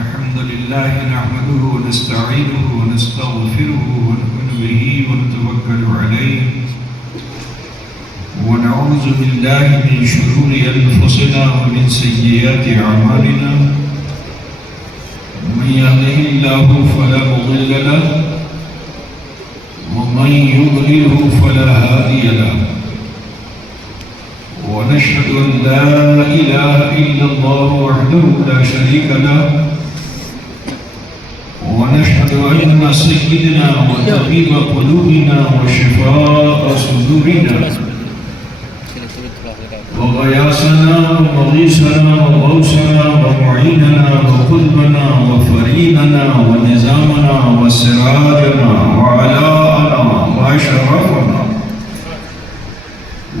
الحمد لله نحمده ونستعينه ونستغفره ونؤمن به ونتوكل عليه ونعوذ بالله من شرور أنفسنا ومن سيئات أعمالنا من يهده الله فلا مضل له ومن يضلله فلا هادي له ونشهد أن لا إله إلا الله وحده لا شريك له ونشهد أن سيدنا وطبيب قلوبنا وشفاء صدورنا وغياثنا ومغيثنا وغوثنا ومعيننا وقلبنا وفريدنا ونظامنا وسراجنا وعلاءنا وأشرفنا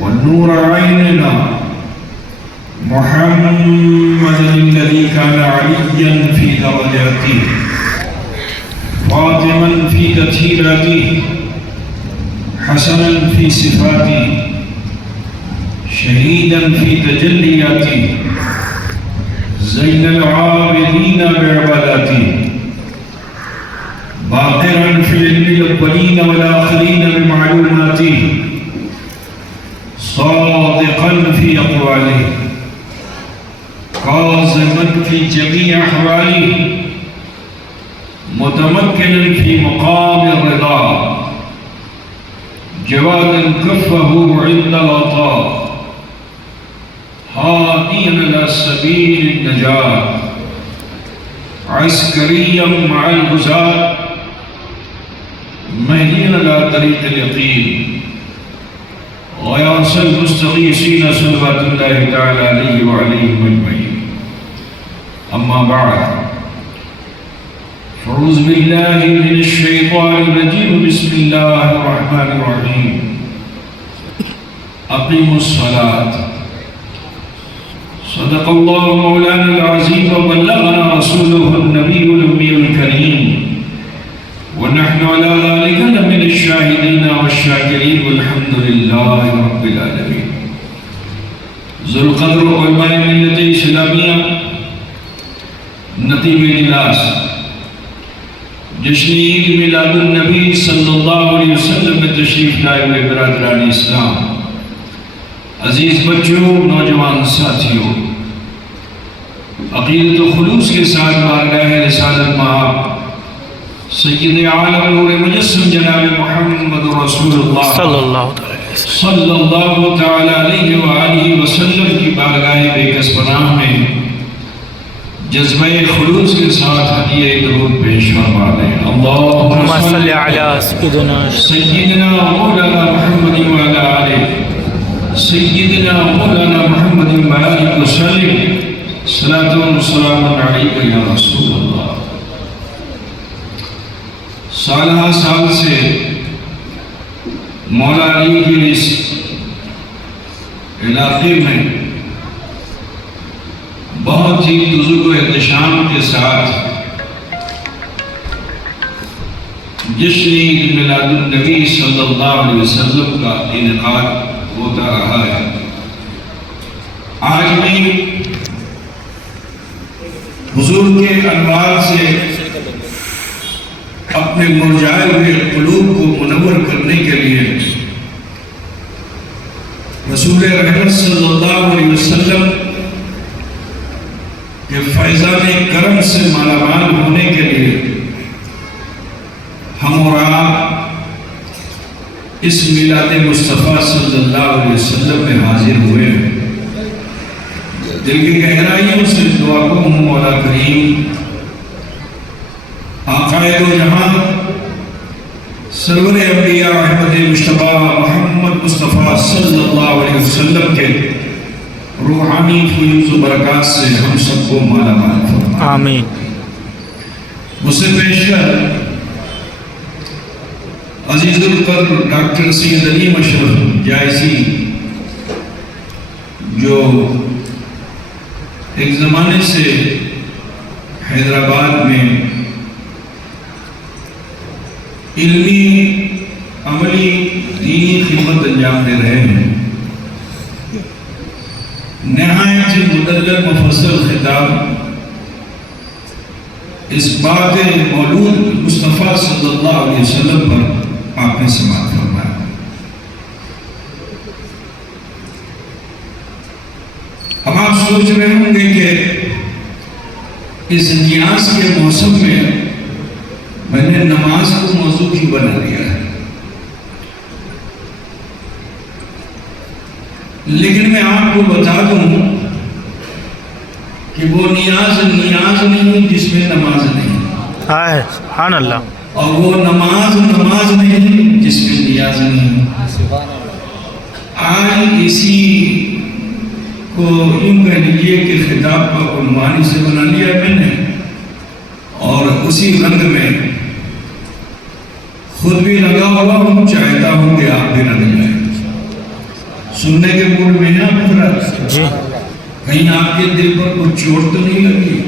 والنور عيننا محمد الذي كان عليا في درجاته فاطما في تطهيراته حسنا في صفاته شهيدا في تجلياته زين العابدين بعباداته باقرا في علم الأولين والآخرين بمعلوماته صادقا في أقواله كاظما في جميع أحواله متمكنا في مقام الرضا جوادا كفه عند العطاء هاديا إلى سبيل النجاة عسكريا مع الغزاة مهديا إلى طريق اليقين غياث المستغيثين صلوات الله تعالى عليه وعليهم أجمعين أما بعد فأعوذ بالله من الشيطان الرجيم بسم الله الرحمن الرحيم أقيموا الصلاة صدق الله مولانا العظيم وبلغنا رسوله النبي الأمي الكريم ونحن على ذلك من الشاهدين والشاكرين والحمد لله رب العالمين. ذو القدر علماء ملت اسلامیہ نتیب اجلاس جشن عید میلاد النبی صلی اللہ علیہ وسلم میں تشریف لائے ہوئے برادران اسلام، عزیز بچوں، نوجوان ساتھیوں، عقیدت و خلوص کے ساتھ بارگاہ رسالت مآب سید عالم نور مجسم جناب محمد رسول اللہ صلی اللہ تعالی علیہ وآلہ وسلم کی بارگاہ بے کس پناہ میں جذبہ خلوص کے ساتھ ہدیہ درود پیش فرما دیں۔ اللہم صلی علی سیدنا مولانا محمد وعلی آلہ سیدنا مولانا محمد بارک وسلم صلاۃ و سلام علیک یا رسول اللہ۔ سالہ سال سے مولا علی کے اس علاقے میں بہت ہی بزرگ و احتشام کے ساتھ جشن عید میلاد النبی صلی اللہ علیہ وسلم کا انعقاد ہوتا رہا ہے۔ آج بھی حضور کے انوار سے اپنے مرجائے ہوئے قلوب کو منور کرنے کے لیے رسول رحمت صلی اللہ علیہ وسلم کے فیضان کرم سے مالامال ہونے کے لیے ہم اور آپ اس میلاد مصطفیٰ صلی اللہ علیہ وسلم میں حاضر ہوئے ہیں۔ دل کی گہرائیوں سے دعا کو مولا کریم آقائے دو جہاں سرور انبیاء احمد مصطفیٰ محمد مصطفیٰ صلی اللہ علیہ وسلم کے روحانی فیوز و برکات سے ہم سب کو مالا مال فرمائے، آمین۔ مجھ سے پیش کر عزیز القدر ڈاکٹر سید علیم اشرف جائزی، جو ایک زمانے سے حیدرآباد میں علمی عملی دینی خدمت انجام دے رہے ہیں، نہایت مدلل مفصل خطاب اس بات مولود مصطفیٰ صلی اللہ علیہ وسلم پر آپ نے سماعت فرمایا۔ اب آپ سوچ رہے ہوں گے کہ اس نیاز کے موسم میں نے نماز کو موضوع کیوں بنا لیا ہے، لیکن میں آپ کو بتا دوں کہ وہ نیاز نہیں جس میں نماز نہیں، سبحان اللہ، اور وہ نماز نہیں جس میں نیاز نہیں۔ آج اسی کو یوں کہہ لیجیے کہ خطاب کا عنوان سے بنا لیا میں نے، اور اسی رنگ میں خود بھی لگا ہوا ہوں، چاہتا ہوں کہ آپ بھی رنگ جائیں۔ سننے کے موڈ میں ہے حضرت؟ جی، کہیں آپ کے دل پر کچھ چوٹ تو نہیں لگی؟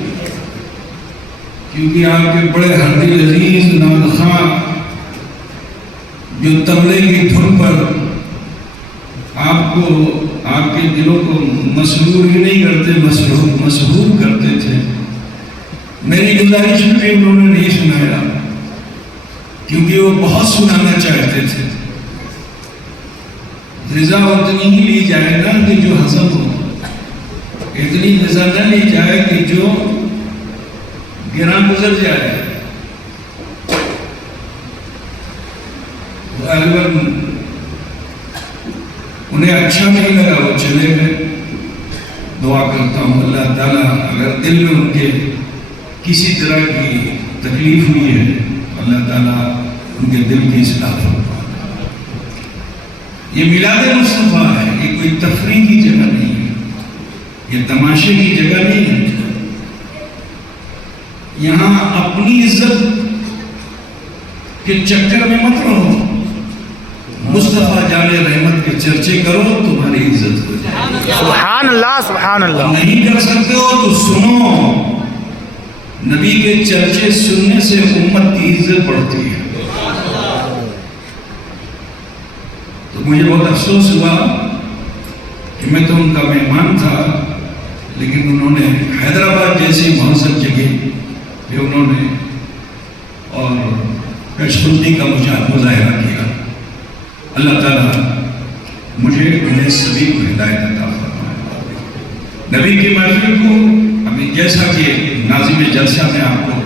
کیونکہ آپ کے بڑے ہردل عزیز نادخواں جو طبلے کی دھن پر آپ کو، آپ کے دلوں کو مسرور ہی نہیں کرتے، مسحور کرتے تھے، میری گزارش بھی انہوں نے نہیں سنایا، کیونکہ وہ بہت سنانا چاہتے تھے۔ رضا اتنی ہی لی جائے نا کہ جو ہضم ہو، اتنی رضا نہ لی جائے کہ جو گراں گزر جائے۔ غالباً انہیں اچھا نہیں لگا، وہ چلے گئے۔ دعا کرتا ہوں اللہ تعالیٰ اگر دل میں ان کے کسی طرح کی تکلیف ہوئی ہے، اللہ تعالیٰ ان کے دل کی اصلاح فرمائے۔ یہ میلاد مصطفیٰ ہے، یہ کوئی تفریح کی جگہ نہیں ہے، یہ تماشے کی جگہ نہیں ہے۔ یہاں اپنی عزت کے چکر میں مت رہو، مصطفیٰ جان رحمت کے چرچے کرو، تمہاری عزت ہو جائے۔ سبحان اللہ، سبحان اللہ۔ نہیں کر سکتے ہو تو سنو، نبی کے چرچے سننے سے امت کی عزت بڑھتی ہے۔ تو مجھے بہت افسوس ہوا کہ میں تو ان کا مہمان تھا، لیکن انہوں نے حیدرآباد جیسی مہذب جگہ پہ انہوں نے اور کشخلقی کا مظاہرہ کیا۔ اللہ تعالیٰ مجھے انہیں سبھی کو ہدایت عطا فرمائے۔ نبی کی محفل کو ابھی جیسا کہ ناظم جلسہ میں آپ کو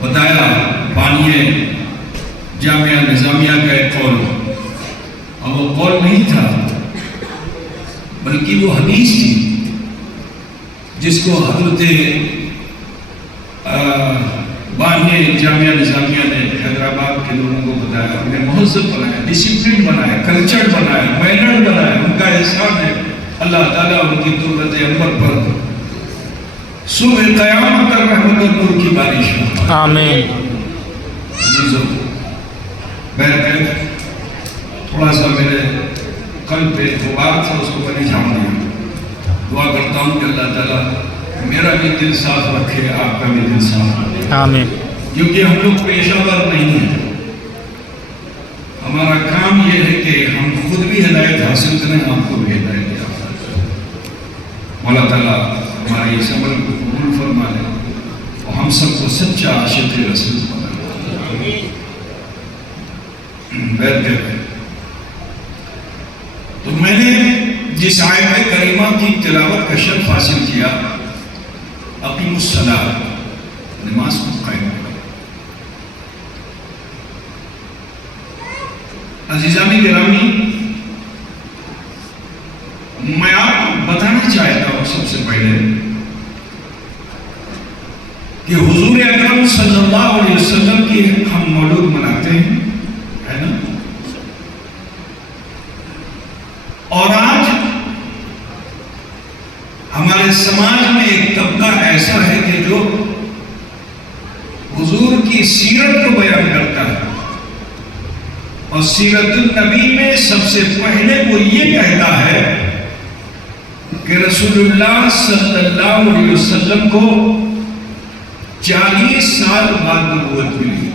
بتایا، بانیِ جامعہ نظامیہ کا ایک قول، اور وہ قول نہیں تھا بلکہ وہ حدیث تھی جس کو حضرت بانیِ جامعہ نظامیہ نے حیدرآباد کے لوگوں کو بتایا، انہیں مہذب بنایا، ڈسپلن بنایا، کلچر بنایا، مینر بنایا۔ ان کا احسان ہے، اللہ تعالیٰ ان کی تربت انور پر صبح قیامت تک رحمت اور نور کی بارش ہو۔ آمین۔ عزیزو، بہرکیف تھوڑا سا میرے قلب پہ غبار تھا، اس کو میں نے جھاڑ دیا۔ دعا کرتا ہوں کہ اللہ تعالیٰ میرا بھی دل صاف رکھے، آپ کا بھی دل صاف رکھے۔ آمین۔ کیونکہ ہم لوگ پیشہ ور نہیں ہیں، ہمارا کام یہ ہے کہ ہم خود بھی ہدایت حاصل کریں، آپ کو بھی ہدایت دیا۔ مولا تعالیٰ ہمارے اس عمل کو قبول فرما لے اور ہم سب کو سچا عاشق رسول بنا۔ بیٹھ کر تو میں نے جس آیت کریمہ کی تلاوت کا شرف حاصل کیا، اقیم الصلاۃ، نماز کو قائم کرو۔ عزیزانی گرامی، میں آپ کو بتانا چاہتا ہوں سب سے پہلے کہ حضور اکرم صلی اللہ علیہ وسلم کی ہم مولود مناتے ہیں، ہے نا؟ اور آج ہمارے سماج میں ایک طبقہ ایسا ہے کہ جو حضور کی سیرت کو بیان کرتا ہے، اور سیرت النبی میں سب سے پہلے وہ یہ کہتا ہے کہ رسول اللہ صلی اللہ علیہ وسلم کو 40 سال بعد نبوت ملی۔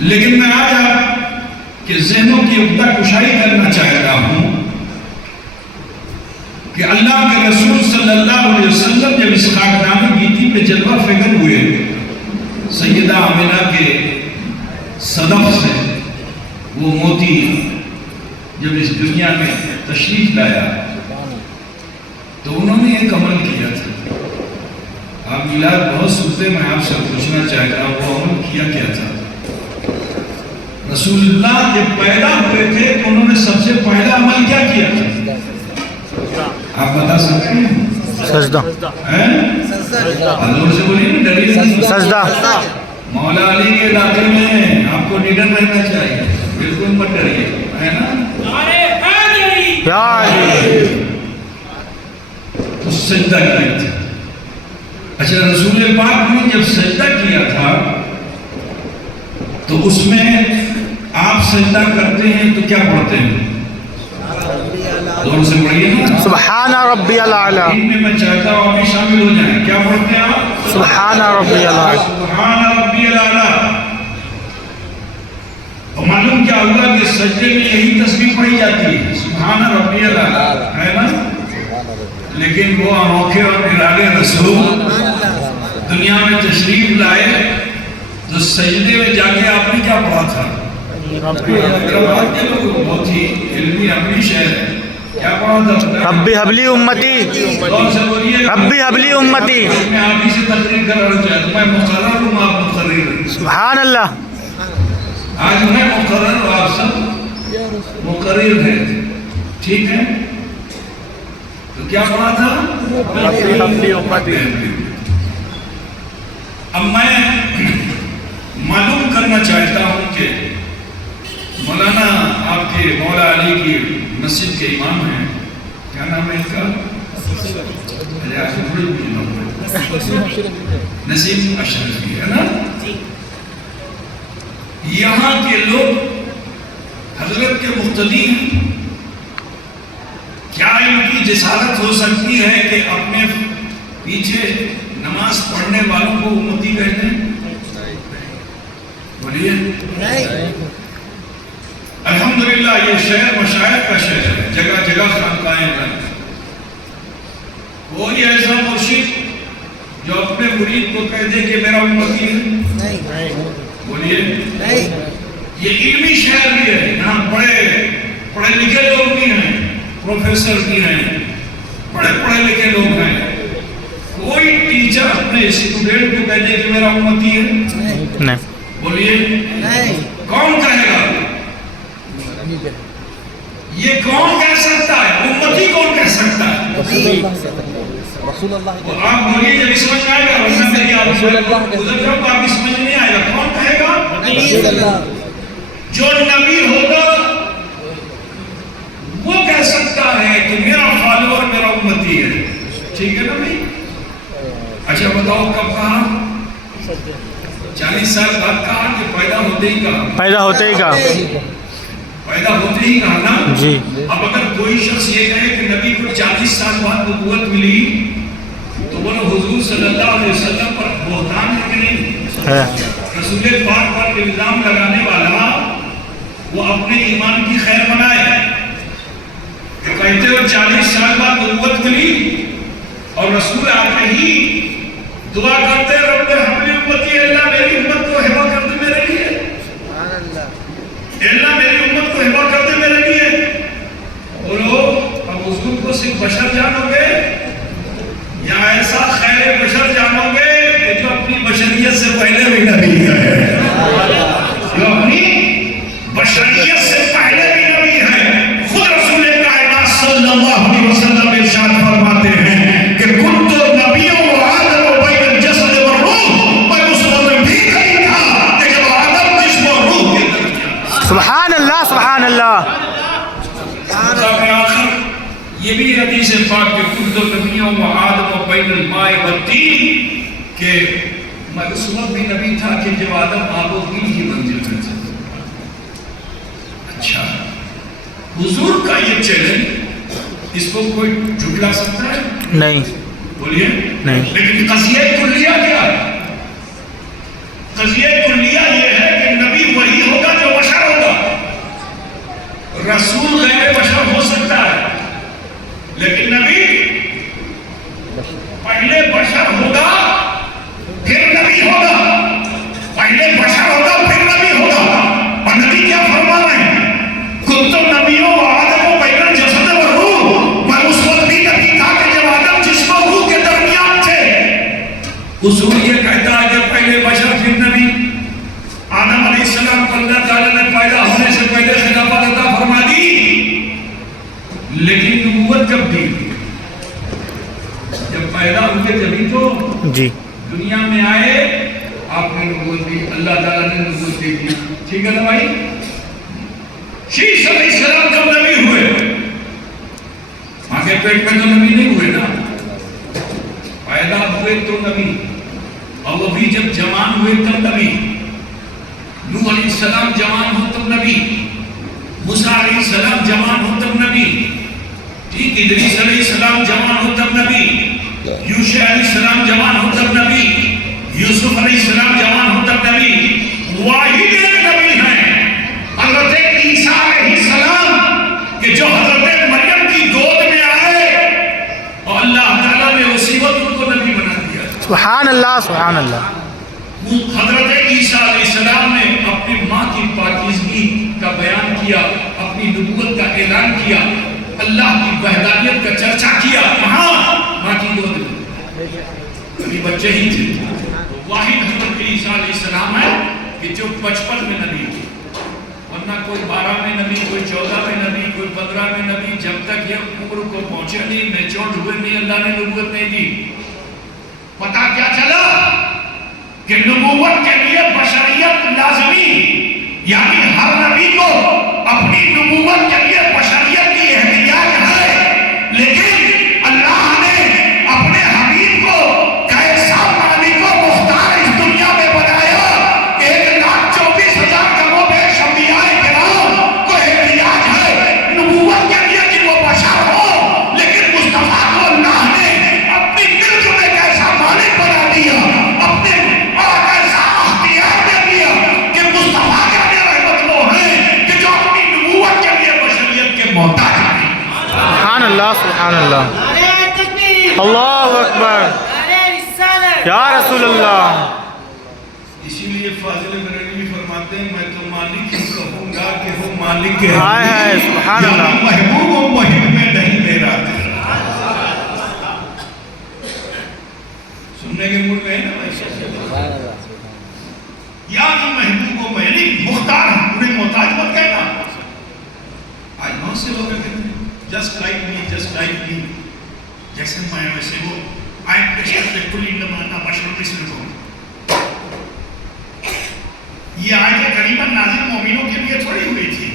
لیکن میں آج کہ ذہنوں کی عقدہ کشائی کرنا چاہتا ہوں کہ اللہ کے رسول صلی اللہ علیہ وسلم جب اس خاکدان گیتی پہ جلوہ فکر ہوئے، سیدہ آمنہ کے صدف سے وہ موتی جب اس دنیا میں تشریف لایا تو انہوں نے ایک عمل کیا تھا. آپ میلاد بہت سنتے، میں آپ سے پوچھنا چاہتا ہوں وہ عمل کیا کیا تھا؟ رسول اللہ جب پیدا ہوئے تھے تو انہوں نے سب سے پہلا عمل کیا کیا تھا؟ آپ بتا سکتے ہیں؟ سجدہ. حضور سے بولیے نا، ڈریے نہیں. سجدہ. مولا علی کے علاقے میں آپ کو نڈر رہنا چاہیے، بالکل مت ڈریے، ہے نا؟ یا علی. تو سجدہ کیا تھا. اچھا، رسول پاک نے جب سجدہ کیا تھا تو اس میں آپ سجدہ کرتے ہیں تو کیا پڑھتے ہیں؟ دور سے پڑھیے نا. سبحان ربی الاعلیٰ. ان میں میں چاہتا ہوں آپ بھی شامل ہو جائیں. کیا پڑھتے ہیں آپ؟ سبحان ربی الاعلیٰ. سبحان ربی الاعلیٰ. تو معلوم کیا ہوا کہ سجدے میں یہی تسبیح پڑھی جاتی ہے، سبحان ربی الاعلیٰ، ہے نا؟ لیکن وہ انوکھے اور نرالے رسول دنیا میں تشریف لائے تو سجدے میں جا کے آپ نے کیا پڑھا تھا؟ بہت ہی علمی اپنی شہر ہے. کیا پڑھا تھا؟ ربی حبلی امتی، ربی حبلی امتی. میں آپ ہی سے تقریر کرنا چاہتا ہوں. میں مقرر ہوں، آپ مقرر. سبحان اللہ. آج میں مقرر ہوں، آپ سب مقرر ہیں. ٹھیک ہے؟ تو کیا پڑھا تھا؟ ربی حبلی امتی. اب میں معلوم کرنا چاہتا ہوں کہ مولانا آپ کے مولا علی کی مسجد کے امام ہیں، کیا نام ہے ان کا؟ نسیم اشرفی، ہے نا؟ یہاں کے لوگ حضرت کے مقتدی ہیں. کیا ان کی جسارت ہو سکتی ہے کہ اپنے پیچھے نماز پڑھنے والوں کو امتی کہتے ہیں؟ بولیے. الحمدللہ یہ شہر مشائخ کا شہر ہے، جگہ جگہ خانقاہیں ہیں. کوئی ایسا مرشد جو اپنے مرید کو کہہ دے کہ میرا امتی ہے؟ بولیے. یہ علمی شہر بھی ہے، یہاں پڑھے لکھے لوگ بھی ہیں، پروفیسر بھی ہیں، پڑھے لکھے لوگ ہیں. کوئی ٹیچر اپنے اسٹوڈنٹ کو کہہ دے کہ میرا امتی ہے؟ نہیں. بولیے. کون کہے گا؟ یہ کون کہہ سکتا ہے؟ امتی کون کہہ سکتا ہے؟ آپ بولیے جب سمجھ میں آئے گا. ادھر جب آپ سمجھ نہیں آئے گا کون کہے گا؟ جو نبی ہوگا وہ کہہ سکتا ہے کہ میرا فالوور میرا امتی ہے. ٹھیک ہے نا بھائی؟ اچھا بتاؤ کب کہا؟ 40 سال بعد کہا کہ پیدا ہوتے ہی کہا؟ پیدا ہوتے ہی کہا. پیدا ہوتے ہی کہا نا؟ جی. اب اگر کوئی شخص یہ کہے کہ نبی کو 40 سال بعد نبوت ملی تو وہ حضور صلی اللہ علیہ وسلم پر بہتان ہے کہ نہیں؟ ہے. رسول پاک پر الزام لگانے والا وہ اپنے ایمان کی خیر منائے کہ کہتے ہو 40 سال بعد نبوت ملی اور رسول آتے ہی دعا کرتے رب حبلی امتی، اللہ میری امت کو ہبا کر دے میرے لیے، اللہ میری امت کو ہبا کر دے میرے لیے. بولو اب حضور کو صرف بشر جانو گے یا ایسا خیر بشر جانو گے کہ جو اپنی بشریت سے پہلے بھی نبی ہے، جو اپنی بشریت سے پہلے بھی نبی ہے. خود رسول کائنات صلی اللہ علیہ وسلم ارشاد فرماتے ہیں کہ کنت نبیوں و آدم و بین الجسد والروح، میں اس وقت بھی کہیں تھا کہ جب آدم جسم و روح کے درمیان. سبحان اللہ. سبحان اللہ. آخر یہ بھی حدیث پاک کہ کنت نبیوں و آدم و بین الماء والطین، کہ میں اس وقت بھی نبی تھا کہ جب آدم آب و گل کی منزل میں تھا. اچھا، حضور کا یہ چیلنج اس کو کوئی جھٹلا سکتا ہے؟ نہیں. بولیے. نہیں. لیکن قضیہ کلیہ کیا ہے؟ قضیہ کلیہ یہ ہے کہ نبی وہی ہوگا جو بشر ہوگا. رسول غیر بشر ہو سکتا ہے لیکن نبی پہلے بشر ہوگا پھر نبی ہوگا، پہلے بشر ہوگا پھر نبی ہوگا۔ اور نبی کیا فرما رہے ہیں؟ کنتم نبیوں و آدم و بین الجسد و روح، میں اس وقت بھی نبی تھا کہ جب آدم جسم و روح کے درمیان تھے۔ حضور یہ کہتا ہے کہ پہلے بشر پھر نبی۔ آدم علیہ السلام کو اللہ تعالیٰ نے پیدا ہونے سے پہلے خلافت عطا فرما دی، لیکن نبوت کب دی؟ جب پیدا ہوئے جبھی تو جی دنیا میں آئے، آپ نے نبوت دی، اللہ تعالیٰ نے نبوت دی تھی، ٹھیک ہے نا بھائی؟ شیش علیہ السلام جب نبی ہوئے، ماں کے پیٹ میں تو نبی نہیں ہوئے نا، پیدا ہوئے تو نبی، اور وہ بھی جب جوان ہوئے تب نبی۔ نوح علیہ السلام جوان ہو تب نبی، موسیٰ علیہ السلام جوان ہو تب نبی، ٹھیک ادریس علیہ السلام جوان ہو تب نبی، یوشع علیہ السلام جوان ہو تب نبی، یوسف علیہ السلام جوان ہو تب نبی۔ واحد ایک نبی ہیں حضرت عیسیٰ علیہ السلام کہ جو حضرت مریم کی گود میں آئے اور اللہ تعالیٰ نے اسی وقت ان کو نبی بنا دیا۔ سبحان اللہ سبحان اللہ۔ حضرت عیسیٰ علیہ السلام نے اپنی ماں کی پاکیزگی کا بیان کیا، اپنی نبوت کا اعلان کیا، اللہ کی وحدانیت کا چرچا کیا، وہاں ماں کی گود میں ابھی بچے ہی تھے۔ واحد حضرت عیسیٰ علیہ السلام ہے کہ جو 55 میں نبی تھے، ورنہ کوئی 12 میں نبی، کوئی 14 میں نبی، کوئی 15 میں نبی، جب تک یہ عمر کو پہنچے نہیں، میچور ہوئے نہیں، اللہ نے نبوت نہیں دی۔ پتہ کیا چلا کہ نبوت کے لیے بشریت لازمی، یعنی ہر نبی کو اپنی نبوت کے لیے بشریت کی احتیاج ہے، لیکن اللہ نے اپنے حبیب کو کیسا مالک و مختار اس دنیا میں بنایا۔ 1,24,000 کم و بیش انبیاء کرام کو احتیاج ہے نبوت کے لیے کہ وہ بشر ہو، لیکن مصطفیٰ کو اللہ نے اپنی ملک میں کیسا مالک بنا دیا، اپنے کیسا اختیار دے دیا کہ مصطفیٰ کے لیے رحمت وہ ہیں کہ جو اپنی نبوت کے لیے بشریت کے محتاج ہیں۔ سبحان اللہ سبحان اللہ۔ اللہ اکبر یا رسول اللہ۔ اسی لیے فاضل بریلوی فرماتے ہیں میں تو مالک ہی کہوں گا کہ وہ مالک ہے، ہائے ہائے سبحان اللہ۔ یعنی محبوب و محب میں نہیں میرا دل۔ سننے کے موڈ میں ہے نا بھائی؟ یعنی محبوب و محب، یعنی مختار، انہیں محتاج مت کہنا۔ آج بہت سے لوگ کہتے ہیں just like me, just like me, جیسے میں ویسے وہ آئے پیشت کل انما انا بشر مثلکم۔ یہ آیت کریمہ نازل مومنوں کے لیے تھوڑی ہوئی تھی،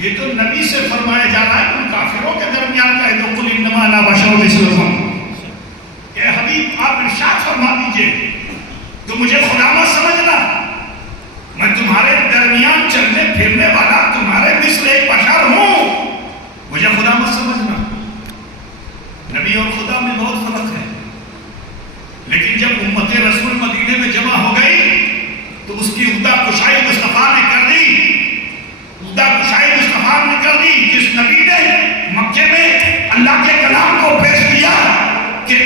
یہ تو نبی سے فرمایا جا رہا ہے ان کافروں کے درمیان کا ہے، قل انما انا بشر مثلکم۔ اے حبیب آپ ارشاد فرما دیجئے تو مجھے خدا مت سمجھنا، میں تمہارے درمیان چلنے پھرنے والا تمہارے مثل ایک بشر ہوں، مجھے خدا مت سمجھنا۔ نبی اور خدا میں بہت فرق ہے، لیکن جب امت رسول مدینے میں جمع ہو گئی تو اس کی عہدہ کشائی مصطفیٰ نے کر دی، عہدہ کشائی مصطفیٰ نے کر دی۔ جس نبی نے مکے میں اللہ کے کلام کو پیش کیا کہ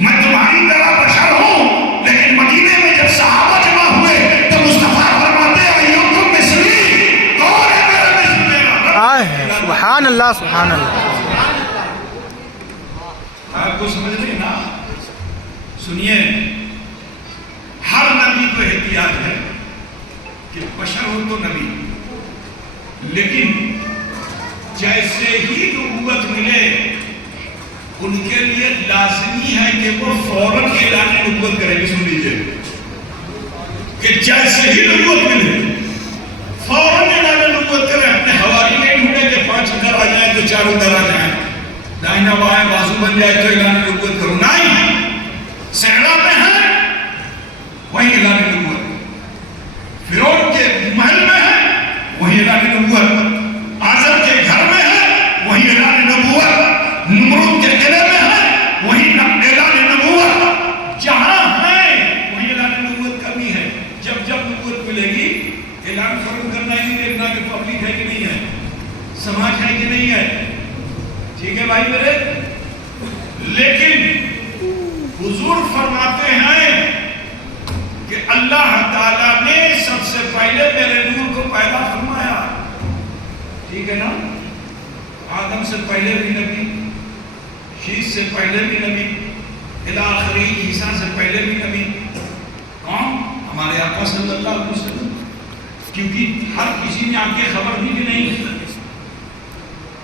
میں تمہاری طرح بشر ہوں، لیکن مدینے میں جب صحابہ جمع ہوئے تو مصطفیٰ فرماتے ہیں ایوکم مثلی، کون ہے میرے مثل میرا؟ سبحان اللہ سبحان اللہ۔ آپ کو سمجھ لیں نا؟ سنیے، ہر نبی کو احتیاج ہے کہ بشر ہو تو نبی، لیکن جیسے ہی نبوت ملے ان کے لیے لازمی ہے کہ وہ فوراً اعلان نبوت کریں گے۔ سن لیجیے کہ جیسے ہی نبوت ملے فوراً اعلان نبوت کریں، اپنے حواری نہیں ڈھونڈے کہ 5 ادھر آ جائیں تو 4 ادھر آ جائیں، دائنا بائیں بازو بن جائے تو اعلان نبوت کرو، نہیں، صحرا میں ہے وہی اعلان نبوت، فرعون کے محل میں ہے وہی اعلان نبوت، آزر کے گھر میں ہے وہی اعلان نبوت، نمرود کے قلعے میں ہے وہی اعلان نبوت، جہاں ہے وہی اعلان نبوت کرنی ہے۔ جب جب نبوت ملے گی اعلان فرم کرنا ہی دیکھنا کہ پبلک ہے کہ نہیں ہے۔ ٹھیک ہے بھائی میرے؟ لیکن حضور فرماتے ہیں کہ اللہ تعالیٰ نے سب سے پہلے میرے نور کو پیدا فرمایا، ٹھیک ہے نا؟ آدم سے پہلے بھی نبی، شیش سے پہلے بھی نبی، الاخری عیسیٰ سے پہلے بھی نبی، کون؟ ہمارے آقا صلی اللہ علیہ وسلم، کیونکہ ہر کسی نے آنکھیں خبر دی بھی نہیں،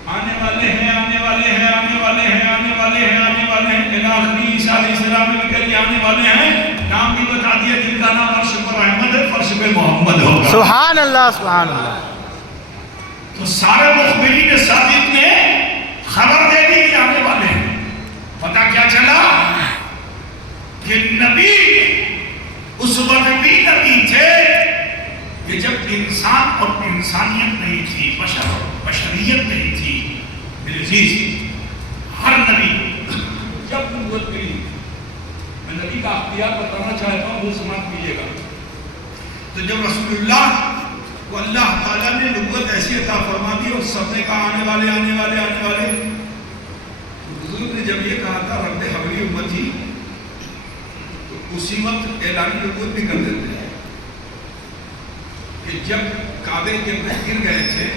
آنے والے ہیں آنے والے ہیں آنے والے ہیں آنے والے ہیں آنے والے ہیں، الاخری عیسیٰ علیہ السلام نے کہا یہ آنے والے ہیں، نام بھی بتا دیا جن کا نام عرش پر احمد ہے، فرش پہ محمد ہوگا، سبحان اللہ سبحان اللہ۔ تو سارے مخبرین صادق نے خبر دے دی کہ آنے والے ہیں۔ پتہ کیا چلا کہ نبی اس وقت بھی نبی تھے کہ جب انسان اور انسانیت نہیں تھی، بشریت نہیں تھی۔ میرے عزیز، ہر نبی جب نبوت ملی، میں نبی کا اختیار بتانا چاہتا ہوں، وہ سماعت کیجیے گا۔ تو جب رسول اللہ کو اللہ تعالیٰ نے نبوت ایسی عطا فرما دی اور سب نے کہا آنے والے آنے والے آنے والے، حضور نے جب یہ کہا تھا رب حبلی امتی، تو اسی وقت اعلان نبوت بھی کر دیتے ہیں کہ جب کعبے کے اندر گر گئے تھے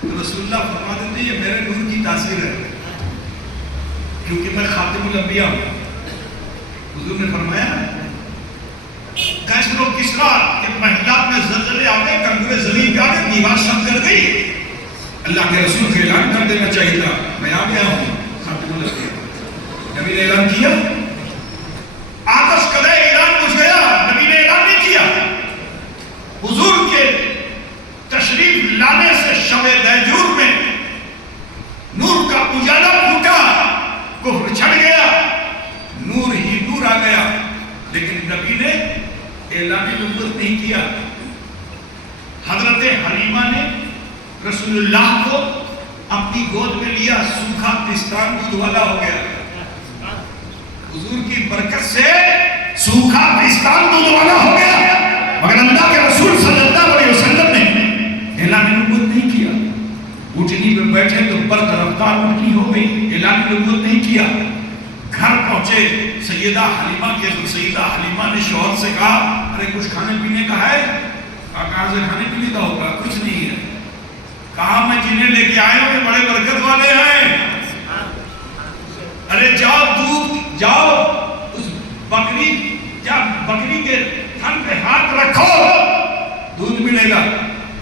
تو رسول اللہ فرما دیتے یہ میرے نور کی تاثیر ہے، کیونکہ میں خاتم الانبیاء ہوں۔ حضور نے فرمایا کیسر و کسرا کے محلات میں زلزلے آ گئے، کنگرے زمین پہ آ گئے، دیوار شک کر گئی، اللہ کے رسول کو اعلان کر دینا چاہیے تھا میں آ گیا ہوں خاتم الانبیاء۔ نبی نے اعلان کیا، آتش کدے اعلان پوچھ گیا، نبی نے اعلان نہیں کیا۔ حضور کے تشریف لانے سے شب دیجور میں نور کا اجالا پھوٹا، کفر چھڑ گیا، نور ہی نور آ گیا، لیکن نبی نے اعلان نبوت نہیں کیا۔ حضرت حلیمہ نے رسول اللہ کو اپنی گود میں لیا، سوکھا پستان دودھ والا ہو گیا، حضور کی برکت سے سوکھا پستان دودھ والا ہو گیا، مگر اللہ کے رسول صلی اللہ علیہ وسلم نے اعلان نبوت نہیں کیا۔ اٹھنی پہ بیٹھے تو برق رفتار اٹھنی ہو گئی، اعلان نبوت نہیں کیا۔ گھر پہنچے سیدہ حلیمہ کے، تو سیدہ حلیمہ نے شوہر سے کہا ارے کچھ کھانے پینے کا ہے؟ کہاں سے کھانے پینے کا ہوگا؟ کچھ نہیں ہے۔ کہا میں جنہیں لے کے آئے ہوں کہ بڑے برکت والے ہیں، ارے جاؤ دودھ، جاؤ اس بکری کے تھن پہ ہاتھ رکھو دودھ ملے گا۔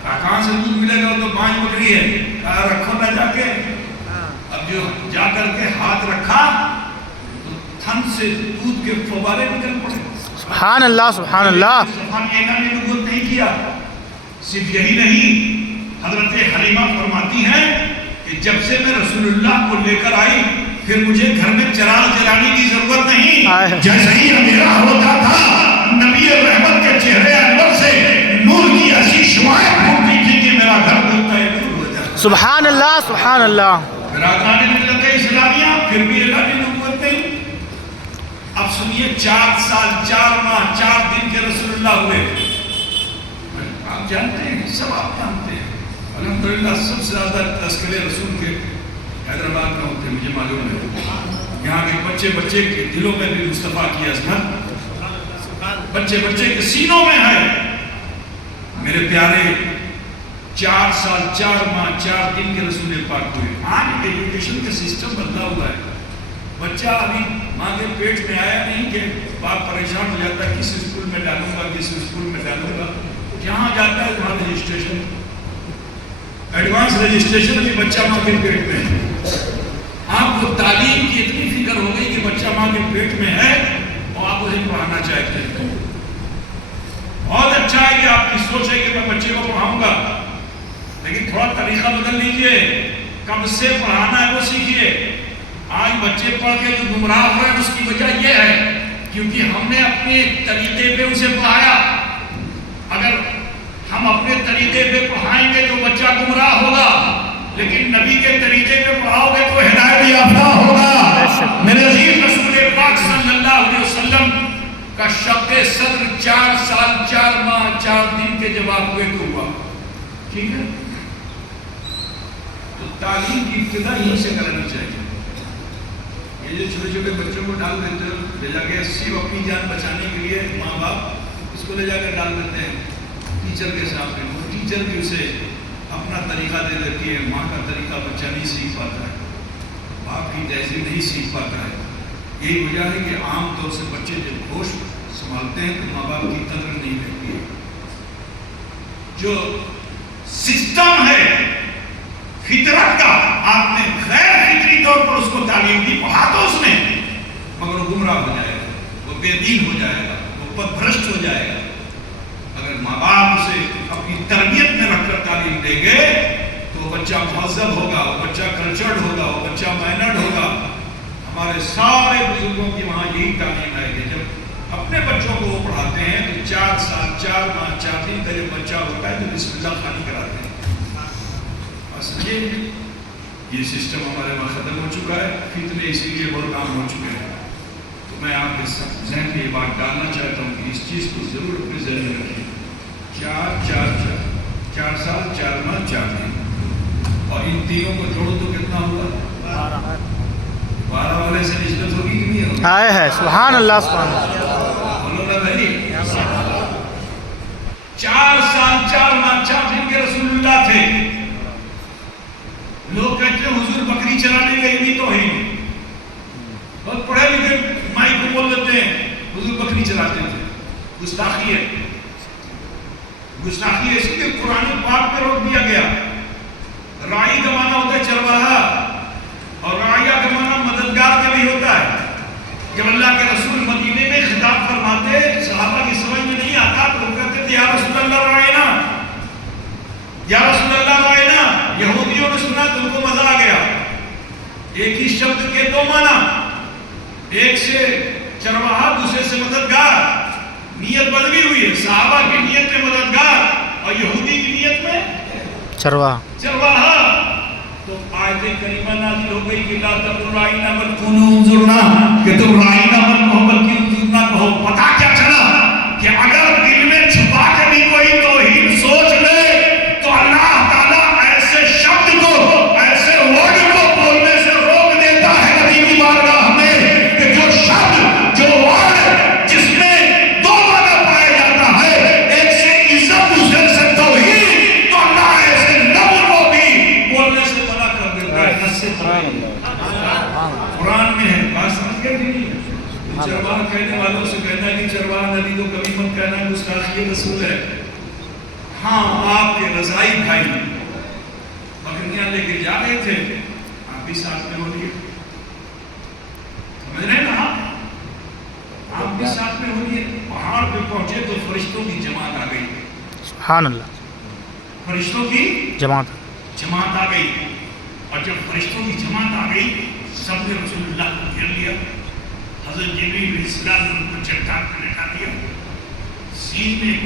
کہاں سے دودھ ملے گا؟ وہ تو 5 بکری ہے۔ کہا رکھو نہ جا کے۔ اب جو جا کر کے ہاتھ رکھا تو تھن سے دودھ کے فوارے نکل پڑے۔ سبحان اللہ سبحان اللہ۔ اعلان نبوت نہیں کیا۔ صرف یہی نہیں، حضرت حلیمہ فرماتی ہیں کہ جب سے میں رسول اللہ کو لے کر آئی پھر مجھے گھر میں چراغ جلانے کی ضرورت نہیں، جیسے ہی اندھیرا ہوتا تھا نبی رحمت کے چہرے انور سے نور کی ایسی شعاعیں پھوٹتی تھی کہ میرا گھر دلتا ہے نور ہو جاتا۔ سبحان اللہ سبحان اللہ۔ برادران ملت اسلامیہ، پھر بھی اعلان نبوت نہیں۔ اب سنیے 4 سال 4 ماہ 4 دن کے رسول اللہ ہوئے، آپ جانتے ہیں، سب آپ جانتے ہیں، الحمدللہ سب سے زیادہ تذکرے رسول کے حیدرآباد میں ہوتے ہیں، مجھے معلوم ہے۔ یہاں کے بچے کے دلوں میں بھی مصطفیٰ کی عظمت بچے کے سینوں میں ہے۔ میرے پیارے 4 سال 4 ماہ 4 دن کے رسول پاک ہوئے۔ آج ایجوکیشن کے سسٹم بدلا ہوا ہے، بچہ ابھی ماں کے پیٹ میں آیا نہیں کہ باپ پریشان ہو جاتا ہے کس اسکول میں ڈالوں گا کس اسکول میں ڈالوں گا، جہاں جاتا ہے وہاں رجسٹریشن، ایڈوانس رجسٹریشن بھی بچہ ماں کے پیٹ میں ہے۔ آپ کو تعلیم کی اتنی فکر ہو گئی کہ بچہ ماں کے پیٹ میں ہے اور آپ اسے پڑھانا چاہتے ہیں۔ بہت اچھا ہے کہ آپ کی سوچ ہے کہ میں بچے کو پڑھاؤں گا، لیکن تھوڑا طریقہ بدل لیجئے، کب سے پڑھانا ہے وہ سیکھیے۔ آج بچے پڑھ کے جو گمراہ ہو رہے ہیں اس کی وجہ یہ ہے کیونکہ ہم نے اپنے طریقے پہ اسے پڑھایا۔ اگر ہم اپنے طریقے پہ پڑھائیں گے تو بچہ گمراہ ہوگا، لیکن نبی کے طریقے پہ پڑھاؤ گے تو ہدایت یافتہ ہوگا۔ میرے عزیز رسول پاک صلی اللہ علیہ وسلم کا شق صدر 4 سال 4 ماہ 4 دن کے جب آپ ہوئے تو ہوا، ٹھیک ہے؟ تو تعلیم کی ابتدا یہیں سے کرانی چاہیے. یہ جو چھوٹے چھوٹے بچوں کو ڈال دیتے ہیں لے جا کے صرف اپنی جان بچانے کے لیے ماں باپ اس کو لے جا کے ڈال دیتے ہیں ٹیچر کے سامنے. وہ ٹیچر بھی اسے اپنا طریقہ دے دیتی ہے. ماں کا طریقہ بچہ نہیں سیکھ پاتا ہے, باپ کی تہذیب نہیں سیکھ پاتا ہے. یہی وجہ ہے کہ عام طور سے بچے جب ہوش سنبھالتے ہیں تو ماں باپ کی قدر نہیں رہتی ہے. جو سسٹم ہے فطرت کا, آپ نے غیر فطری طور پر اس کو تعلیم دی, پڑھا تو اس نے, مگر وہ گمراہ ہو جائے گا, وہ بے دین ہو جائے گا, وہ پدبھرشٹ ہو جائے گا. اگر ماں باپ اسے اپنی تربیت میں رکھ کر تعلیم دیں گے تو وہ بچہ مہذب ہوگا, وہ بچہ کلچرڈ ہوگا, وہ بچہ مائنرڈ ہوگا. ہمارے سارے بزرگوں کی وہاں یہی تعلیم ہے کہ جب اپنے بچوں کو وہ پڑھاتے ہیں تو 4 سال 4 ماہ 4 دن کا جب بچہ ہوتا ہے تو بسم اللہ خوانی کراتے ہیں. اصل یہ سسٹم ہمارے وہاں ختم ہو چکا ہے, فتنے اسی لیے بہت عام ہو چکے ہیں. تو میں آپ کے ذہن میں یہ بات ڈالنا چاہتا ہوں کہ اس چیز کو ضرور اپنے ذہن میں رکھیں. 4 سال 4 ماہ 4 دن, اور ان تینوں کو جوڑو تو کتنا ہوا؟ 12 والے سے نسبت ہوگی کہ نہیں ہوگی؟ آئے ہے سبحان اللہ سبحان اللہ. بولو نا بھائی, 4 سال 4 ماہ 4 دن کے رسول اللہ تھے. لوگ کہتے ہیں حضور بکری چلانے گئے بھی تو ہی بہت پڑھے لکھے مائی کو بول دیتے ہیں حضور بکری چلاتے تھے. گستاخی ہے, گستاخی ہے. اسی لیے قرآن پاک میں روک دیا گیا. راعی کا معنی ہوتا ہے چرواہا, اور راعیہ کا معنی مددگار کا بھی ہوتا ہے. جب اللہ کے رسول مدینے میں خطاب فرماتے, صحابہ کی سمجھ میں نہیں آتا تو وہ کہتے تھے یا رسول اللہ رائنا, یا رسول اللہ رائنا. یہودیوں نے سنا تو ان کو مزہ آ گیا. ایک ہی شبد کے 2 معنی, ایک سے چرواہا دوسرے سے مددگار. نیت بدلی ہوئی ہے, صحابہ کی نیت میں مددگار اور یہودی کی نیت میں چرواہا. تو آیت کریمہ نازل ہو گئی کہ لا تقولوا رائنا بل قولوا انظرنا, کہ تم رائنا مت کہو بلکہ انظرنا کہو. پتا کیا چلا کہ اگر دل میں چھپا کے بھی کوئی توہین سوچ لے تو اللہ تعالیٰ ایسے شبد کو, ایسے ورڈ کو بولنے سے روک دیتا ہے نبی کی بارگاہ میں, کہ جو شبد, جو ورڈ جس میں 2 معنی پایا جاتا ہے, ایک سے عزت دوسرے سے توہین, تو اللہ ایسے لفظ کو بھی بولنے سے منع کر دیتا ہے. قرآن میں ہے. بات سمجھ گئے نہیں؟ چرواہ کہنے والوں سے کہنا ہے کہ چرواہ نبی کو کبھی مت کہنا, گستاخی رسول ہے. ہاں آپ کے رضائی بھائی بکریاں لے کے جا رہے تھے, آپ بھی ساتھ میں ہو لیے, سمجھ رہے نا, آپ بھی ساتھ میں ہو لیے. پہاڑ پہ پہنچے تو فرشتوں کی جماعت آ گئی. سبحان اللہ. فرشتوں کی جماعت آ گئی. اور جب فرشتوں کی جماعت آ گئی, سب نے رسول اللہ کو گھیر لیا. حضرت جبریل علیہ السلام نے ان کو چٹان پہ لٹا دیا, سین میں